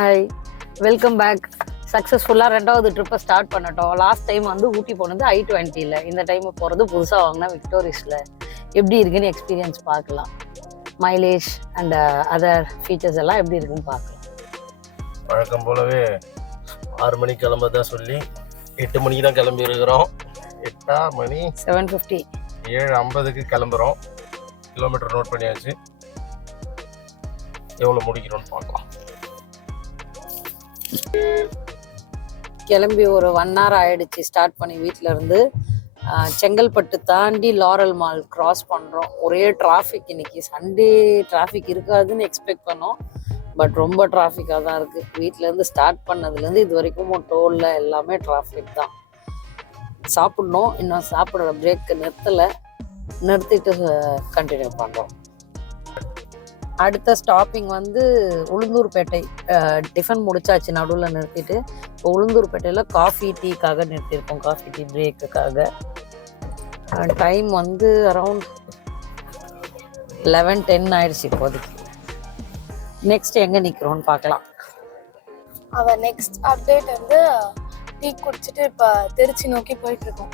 Hi, welcome back. சக்ஸஸ்ஃபுல்லாக ரெண்டாவது ட்ரிப்பை ஸ்டார்ட் பண்ணட்டோம். லாஸ்ட் டைம் வந்து ஊட்டி போனது I-20யில், இந்த டைம் போகிறது புதுசாக வாங்கினா விக்டோரிஸில். எப்படி இருக்குன்னு எக்ஸ்பீரியன்ஸ் பார்க்கலாம். மைலேஜ் அண்ட் அதர் ஃபீச்சர்ஸ் எல்லாம் எப்படி இருக்குன்னு பார்க்கலாம். வழக்கம் போலவே 6 மணிக்கு கிளம்பதான் சொல்லி 8 மணிக்கு தான் கிளம்பி இருக்கிறோம். 8 மணி 7:50 7:50க்கு கிளம்புறோம். கிலோமீட்டர் நோட் பண்ணியாச்சு. எவ்வளோ முடிக்கிறோன்னு பார்க்கலாம். கிளம்பி ஒரு 1 hour ஆயிடுச்சு ஸ்டார்ட் பண்ணி. வீட்டில் இருந்து செங்கல்பட்டு தாண்டி லாரல் மால் கிராஸ் பண்ணுறோம். ஒரே டிராஃபிக். இன்னைக்கு சண்டே டிராஃபிக் இருக்காதுன்னு எக்ஸ்பெக்ட் பண்ணோம், பட் ரொம்ப டிராஃபிக்காக தான் இருக்குது. வீட்டிலேருந்து ஸ்டார்ட் பண்ணதுலேருந்து இது வரைக்கும் டோலில் எல்லாமே டிராஃபிக் தான். சாப்பிட்ணும், இன்னும் சாப்பிட்ற பிரேக் நிறுத்திட்டு கண்டினியூ பண்ணுறோம். அடுத்த ஸ்டாப்பிங் வந்து உளுந்தூர்பேட்டை. டிஃபன் முடிச்சாச்சு, நடுவில் நிறுத்திட்டு இப்போ உளுந்தூர்பேட்டையில் காஃபி டீக்காக நிறுத்தியிருக்கோம். காஃபி டீ பிரேக்குக்காக. டைம் வந்து அரவுண்ட் 11:10 ஆயிடுச்சு இப்போதைக்கு. நெக்ஸ்ட் எங்கே நிற்கிறோன்னு பார்க்கலாம். அவள் நெக்ஸ்ட் அப்டேட் வந்து டீ குடிச்சிட்டு இப்போ திருச்சி நோக்கி போயிட்டு இருக்கோம்.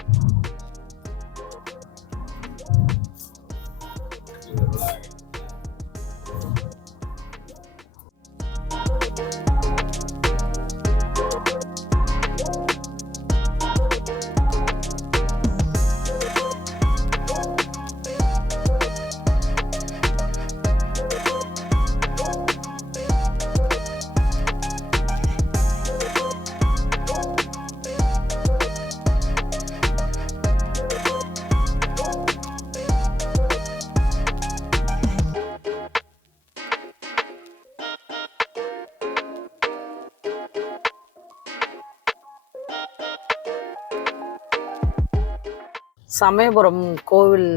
சமயபுரம் கோவில்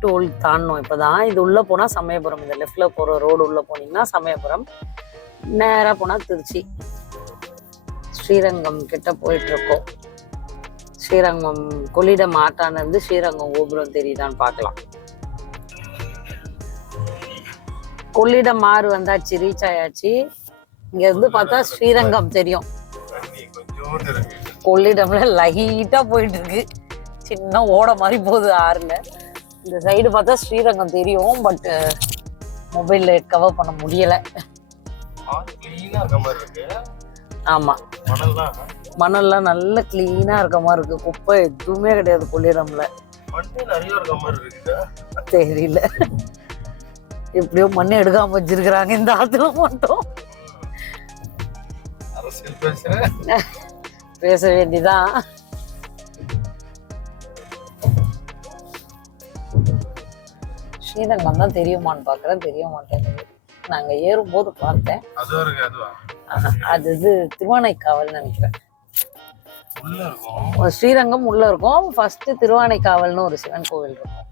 டோல் தாண்டணும். இப்போ தான் இது உள்ளே போனால் சமயபுரம். இந்த லெஃப்டில் போகிற ரோடு உள்ளே போனீங்கன்னா சமயபுரம். நேராக போனால் திருச்சி. ஸ்ரீரங்கம் கிட்ட போயிட்டுருக்கோம். ஸ்ரீரங்கம் கொள்ளிடம் ஆட்டானது ஸ்ரீரங்கம் கோபுரம் தெரியுதான்னு பார்க்கலாம். கொள்ளிடம் ஆறு வந்தாச்சு, ரீச் ஆயாச்சு. இங்கேருந்து பார்த்தா ஸ்ரீரங்கம் தெரியும். கொள்ளிடம்ல லைட்டாக போயிட்டு இருக்கு, சின்ன ஓட மாதிரி போகுது ஆறுல. இந்த சைடு பார்த்தா ஸ்ரீரங்கம் தெரியும், பட் மொபைல்ல கவர் பண்ண முடியல. ஆமா, மணல்லாம் நல்ல கிளீனா இருக்க மாதிரி இருக்கு. குப்பை எதுவுமே கிடையாது கொள்ளிடம்ல. தெரியல, எப்படியோ மண்ணு எடுக்காம வச்சிருக்கிறாங்க இந்த ஆத்துல மட்டும். பேச வேண்டிதான். ஸ்ரீரங்கம் தான் தெரியுமான்னு பார்க்குறேன், தெரிய மாட்டேங்குது. நாங்கள் ஏறும்போது பார்த்தேன். அது இது திருவானைக்காவல்னு நினைக்கிறேன். ஸ்ரீரங்கம் உள்ள இருக்கும். ஃபர்ஸ்ட் திருவானைக்காவல்னு ஒரு சிவன் கோவில் இருக்கும்.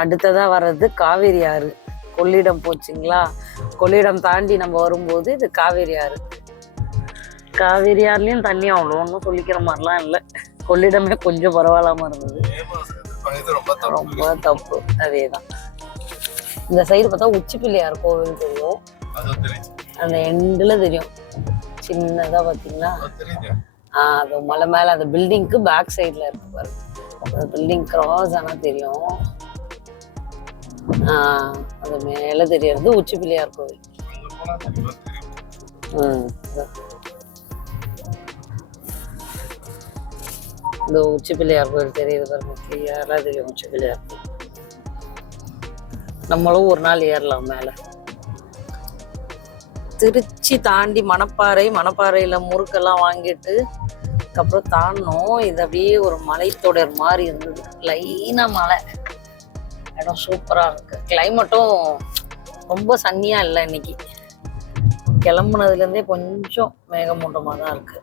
அடுத்ததா வர்றது காவேரி ஆறு. கொள்ளிடம் போச்சுங்களா, கொள்ளிடம் தாண்டி நம்ம வரும்போது இது காவேரி ஆறு. காவேரி ஆறுலயும் தண்ணி அவ்வளோ ஒன்றும் சொல்லிக்கிற மாதிரிலாம் இல்லை. கொள்ளிடமே கொஞ்சம் பரவாயில்லாம இருந்தது. ரொம்ப தப்பு. அதேதான். இந்த சைடு பார்த்தா உச்சி பிள்ளையார் கோவில் தெரியும், அந்த எண்டுல தெரியும் சின்னதா பாத்தீங்களா. அது மலை மேல அந்த பில்டிங்க்கு பேக் சைட்ல இருக்கு பாரு. அந்த பில்டிங் கிராஸ் ஆனா தெரியும். அது மேல தெரியறது உச்சி பிள்ளையார் கோவில். இந்த உச்சி பிள்ளையார் கோயில் தெரியுது பாருங்க, கிளியரா தெரியும் உச்சி பிள்ளையார் கோயில். நம்மளும் ஒரு நாள் ஏறலாம் மேல. திருச்சி தாண்டி மணப்பாறையில முறுக்கெல்லாம் வாங்கிட்டு அதுக்கப்புறம் தாண்டணும். இது அப்படியே ஒரு மலைத்தொடர் மாதிரி இருந்தது. லைனா மலை. இடம் சூப்பரா இருக்கு. கிளைமேட்டும் ரொம்ப சன்னியா இல்லை இன்னைக்கு. கிளம்புனதுல இருந்தே கொஞ்சம் மேகமூட்டமா தான் இருக்கு.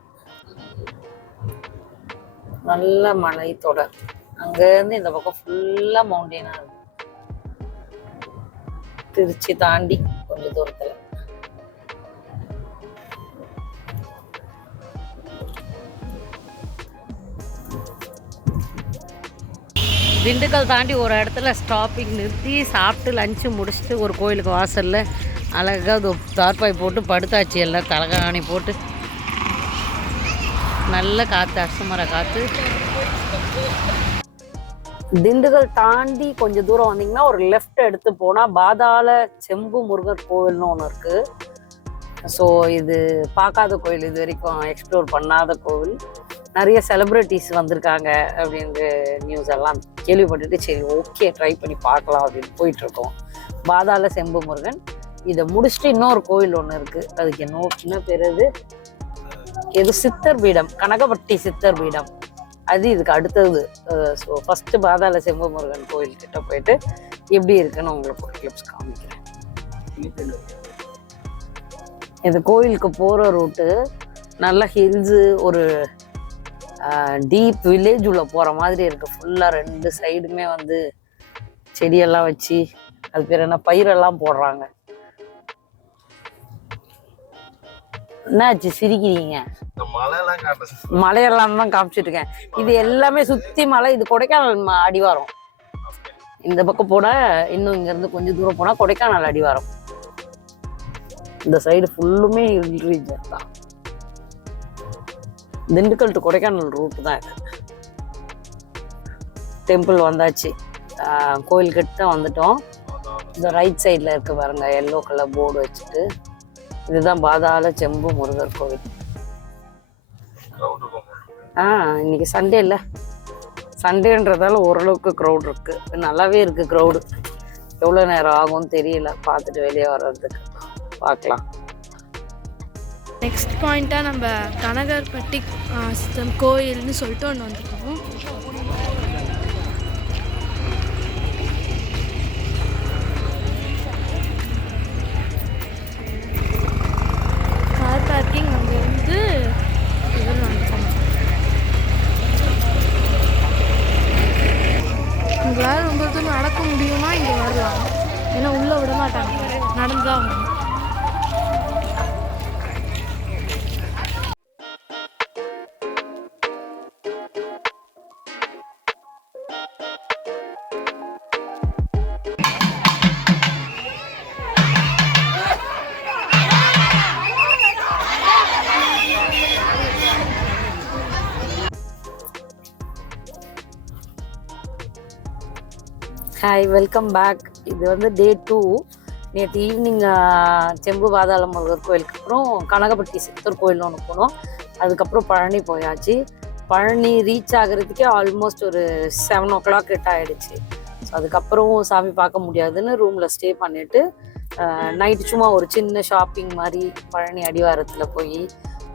நல்ல மலை தொடர். அங்கேருந்து இந்த பக்கம் ஃபுல்லா மவுண்டெயினா இருக்கு. திருச்சி தாண்டி கொஞ்சம் தூரத்துல. திண்டுக்கல் தாண்டி ஒரு இடத்துல ஸ்டாப்பிங் நிறுத்தி சாப்பிட்டு லஞ்சு முடிச்சுட்டு ஒரு கோயிலுக்கு வாசலில் அழகாக தார்பாய் போட்டு படுத்தாச்சு, எல்லாம் தலகாணி போட்டு. நல்ல காற்று, அரசமர காற்று. திண்டுக்கல் தாண்டி கொஞ்சம் தூரம் வந்தீங்கன்னா ஒரு லெஃப்ட் எடுத்து போனால் பாதாள செம்பு முருகர் கோவில்னு ஒன்று இருக்குது. ஸோ இது பார்க்காத கோவில், இது வரைக்கும் எக்ஸ்ப்ளோர் பண்ணாத கோவில். நிறைய செலிப்ரிட்டிஸ் வந்திருக்காங்க அப்படின்ற நியூஸ் எல்லாம் கேள்விப்பட்டுட்டு சரி ஓகே ட்ரை பண்ணி பார்க்கலாம் அப்படின்னு போயிட்டுருக்கோம். பாதாள செம்பு முருகன். இதை முடிச்சுட்டு இன்னொரு கோவில் ஒன்று இருக்குது, அதுக்கு என்ன பேர் அது, எது சித்தர் பீடம், கனகப்பட்டி சித்தர் பீடம், அது இதுக்கு அடுத்தது. ஸோ ஃபஸ்ட்டு பாதாள செம்பு முருகன் கோயில் கிட்ட போயிட்டு எப்படி இருக்குன்னு உங்களுக்கு ஒரு கிளிப்ஸ் காமிக்கிறேன். இந்த கோயிலுக்கு போகிற ரூட்டு நல்ல ஹில்ஸு, ஒரு டீப் வில்லேஜ் உள்ள போகிற மாதிரி இருக்குது. ஃபுல்லாக 2 சைடுமே வந்து செடியெல்லாம் வச்சு, அது பேர் என்ன, பயிரெல்லாம் போடுறாங்க. என்னாச்சு சிரிக்கிறீங்க? மலையெல்லாம் தான் காமிச்சிட்டு இருக்கேன். இது எல்லாமே சுத்தி மலை. இது கொடைக்கானல் அடிவாரம். இந்த பக்கம் போனா இன்னும் இங்க இருந்து கொஞ்சம் தூரம் போனா கொடைக்கானல் அடிவாரம். இந்த சைடு ஃபுல்லுமே ஹில் ரீஜன் தான். திண்டுக்கல் டு கொடைக்கானல் ரூட் தான் இது. டெம்பிள் வந்தாச்சு, கோயில் கிட்ட வந்துட்டோம். இந்த ரைட் சைடில் இருக்க பாருங்க, எல்லோ கலர் போர்டு வச்சுட்டு, இதுதான் பாதாள செம்பு முருகர் கோவில். இன்னைக்கு சண்டே இல்லை, சண்டேன்றதால ஓரளவுக்கு க்ரௌட் இருக்கு, நல்லாவே இருக்கு க்ரௌடு. எவ்வளோ நேரம் ஆகும்னு தெரியல, பார்த்துட்டு வெளியே வர்றதுக்கு பார்க்கலாம். நெக்ஸ்ட் பாயிண்ட்டாக நம்ம கனகப்பட்டி கோயில்னு சொல்லிட்டு ஒன்று வந்துருக்கோம். கார் பார்க்கிங் அங்கேருந்து இவர் வந்துருக்கோம். உங்களால் ரொம்ப தூரம் நடக்க முடியும்னா இங்கே வரலாம், ஏன்னா உள்ளே விட மாட்டாங்க, நடந்துதான் வரணும். Hi, welcome back. இது வந்து டே 2. நேற்று ஈவினிங் செம்பு பாதாள முருகர் கோயிலுக்கு அப்புறம் கனகப்பட்டி சித்தர் கோயில்னு ஒன்று போனோம். அதுக்கப்புறம் பழனி போயாச்சு. பழனி ரீச் ஆகிறதுக்கே ஆல்மோஸ்ட் ஒரு 7 o'clock கிட்ட ஆகிடுச்சு. ஸோ அதுக்கப்புறம் சாமி பார்க்க முடியாதுன்னு ரூமில் ஸ்டே பண்ணிவிட்டு நைட்டு சும்மா ஒரு சின்ன ஷாப்பிங் மாதிரி பழனி அடிவாரத்தில் போய்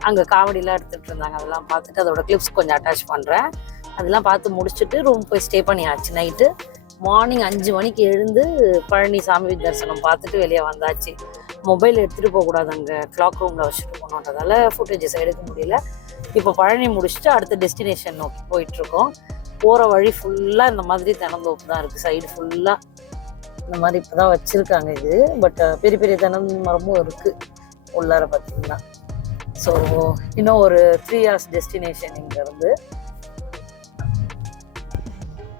அங்கே காவடிலாம் எடுத்துகிட்டு இருந்தாங்க, அதெல்லாம் பார்த்துட்டு அதோட கிளிப்ஸ் கொஞ்சம் அட்டாச் பண்ணுறேன். அதெல்லாம் பார்த்து முடிச்சுட்டு ரூம் போய் ஸ்டே பண்ணியாச்சு. நைட்டு மார்னிங் 5 மணிக்கு எழுந்து பழனி சாமி தரிசனம் பார்த்துட்டு வெளியே வந்தாச்சு. மொபைல் எடுத்துகிட்டு போகக்கூடாது, அங்கே கிளாக் ரூமில் வச்சுட்டு போனோன்றதால ஃபுட்டேஜஸ் எடுக்க முடியல. இப்போ பழனி முடிச்சுட்டு அடுத்த டெஸ்டினேஷன் நோக்கி போயிட்டுருக்கோம். போகிற வழி ஃபுல்லாக இந்த மாதிரி தென்னந்தோப்பு தான் இருக்குது. சைடு ஃபுல்லாக இந்த மாதிரி இப்போ தான் வச்சுருக்காங்க இது. பட் பெரிய பெரிய தென்னை மரமும் இருக்குது உள்ளார பார்த்தீங்கன்னா. ஸோ இன்னும் ஒரு 3 hours டெஸ்டினேஷன் இங்கேருந்து.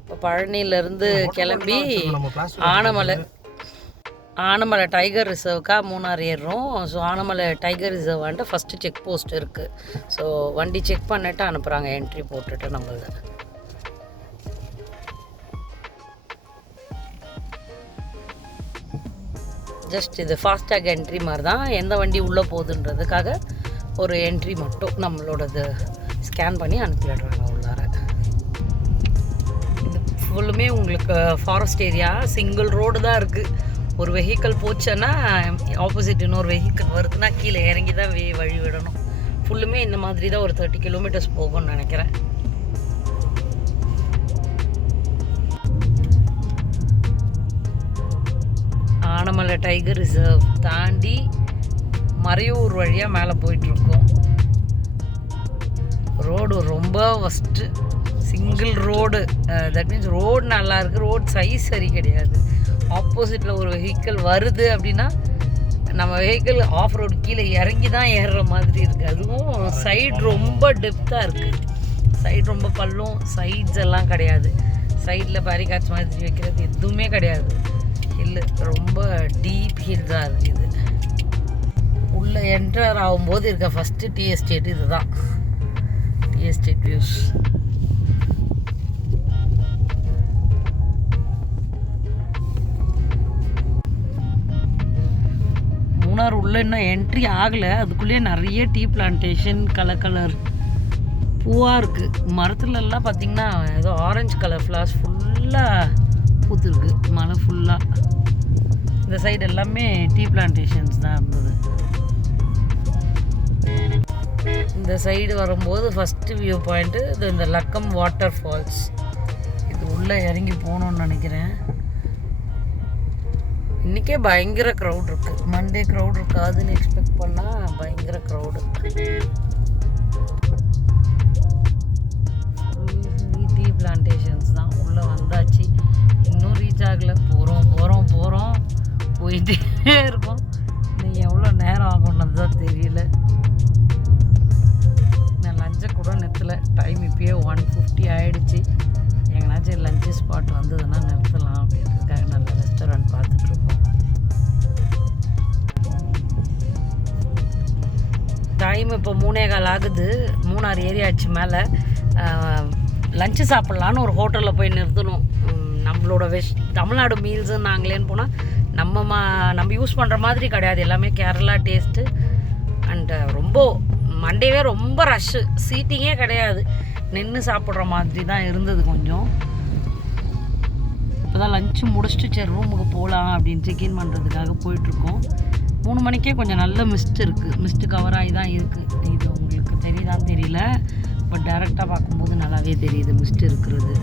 இப்போ பழனியிலேருந்து கிளம்பி ஆனமலை டைகர் ரிசர்வுக்காக மூணார் ஏறுறோம். ஸோ ஆனமலை டைகர் ரிசர்வ் வந்துட்டு ஃபஸ்ட்டு செக் போஸ்ட் இருக்குது. ஸோ வண்டி செக் பண்ணிட்டு அனுப்புகிறாங்க, என்ட்ரி போட்டுட்டு நம்மளது. ஜஸ்ட் இது ஃபாஸ்டாக் என்ட்ரி மாதிரி தான், எந்த வண்டி உள்ளே போகுதுன்றதுக்காக ஒரு என்ட்ரி மட்டும் நம்மளோடது ஸ்கேன் பண்ணி அனுப்பிடுறாங்க உள்ளார. இது ஃபுல்லுமே உங்களுக்கு ஃபாரஸ்ட் ஏரியா, சிங்கிள் ரோடு தான் இருக்குது. ஒரு வெஹிக்கிள் போச்சுன்னா ஆப்போசிட் இன்னொரு வெஹிக்கிள் வருதுன்னா கீழே இறங்கி தான் வழி விடணும். ஃபுல்லுமே இந்த மாதிரி தான் ஒரு 30 kilometers போகும்னு நினைக்கிறேன். ஆனமலை டைகர் ரிசர்வ் தாண்டி மறையூர் வழியாக மேலே போயிட்டுருக்கோம். ரோடு ரொம்ப first single road. That means road நல்லா இருக்குது, ரோடு சைஸ் சரி கிடையாது. ஆப்போசிட்டில் ஒரு வெஹிக்கிள் வருது அப்படின்னா நம்ம வெஹிக்கிள் ஆஃப் ரோடு கீழே இறங்கி தான் ஏறுற மாதிரி இருக்குது. அதுவும் சைடு ரொம்ப டெப்த்தாக இருக்குது. சைடு ரொம்ப பள்ளம், சைட்ஸ் எல்லாம் கிடையாது. சைடில் பேரிகாட்ஸ் மாதிரி வைக்கிறது எதுவுமே கிடையாது. ஹில்லு ரொம்ப டீப் ஹில்ஸாக இருக்குது இது. உள்ளே என்டர் ஆகும்போது இருக்க ஃபஸ்ட்டு டீ எஸ்டேட் இது தான். Tea estate views. மூணார் உள்ள இன்னும் என்ட்ரி ஆகலை, அதுக்குள்ளேயே நிறைய டீ பிளான்டேஷன் கலர் பூவாக இருக்குது. மரத்துலலாம் பார்த்திங்கன்னா ஏதோ ஆரஞ்சு கலர் ஃப்ளார்ஸ் ஃபுல்லாக பூத்துருக்கு. மலை ஃபுல்லாக இந்த சைடு எல்லாமே டீ பிளான்டேஷன்ஸ் தான் இருந்தது. இந்த சைடு வரும்போது ஃபஸ்ட்டு வியூ பாயிண்ட்டு இது இந்த லக்கம் வாட்டர் ஃபால்ஸ். இது உள்ளே இறங்கி போகணுன்னு நினைக்கிறேன். இன்றைக்கே பயங்கர க்ரௌட் இருக்குது. மண்டே க்ரௌட் இருக்காதுன்னு எக்ஸ்பெக்ட் பண்ணால் பயங்கர க்ரௌடு. டீ பிளான்டேஷன்ஸ் தான். உள்ளே வந்தாச்சு, இன்னும் ரீச் ஆகலை. போகிறோம் போயிட்டே இருக்கோம். இன்னும் எவ்வளோ நேரம் ஆகும்னு தான் தெரியல. நான் லஞ்சை கூட நிறுத்தலை. டைம் இப்போயே 1:50 ஆகிடுச்சு. எங்கேனாச்சும் லஞ்சு ஸ்பாட் வந்ததுன்னா நிறுத்தலாம் அப்படின்றதுக்காக நல்ல ரெஸ்டாரண்ட் பார்த்துட்ருக்கோம். டைம் இப்போ 3:15 ஆகுது. மூணார் ஏரியாச்சு மேலே. லஞ்சு சாப்பிட்லான்னு ஒரு ஹோட்டலில் போய் நிறுத்தணும். நம்மளோட தமிழ்நாடு மீல்ஸுன்னு நாங்களேன்னு போனால் நம்ம யூஸ் பண்ணுற மாதிரி கிடையாது. எல்லாமே கேரளா டேஸ்ட்டு. அண்டு ரொம்ப மண்டேவே ரொம்ப ரஷ்ஷு, சீட்டிங்கே கிடையாது. நின்று சாப்பிட்ற மாதிரி தான் இருந்தது கொஞ்சம். இப்போ தான் லஞ்சு முடிச்சுட்டு சரி ரூமுக்கு போகலாம் அப்படின்னு செக்இன் பண்ணுறதுக்காக போயிட்டுருக்கோம். 3 மணிக்கே கொஞ்சம் நல்ல மிஸ்ட் இருக்குது. மிஸ்ட்டு கவர் ஆகி தான் இருக்குது. இது உங்களுக்கு தெரியுதான்னு தெரியல, பட் டேரெக்டாக பார்க்கும்போது நல்லாவே தெரியுது மிஸ்ட் இருக்கிறது.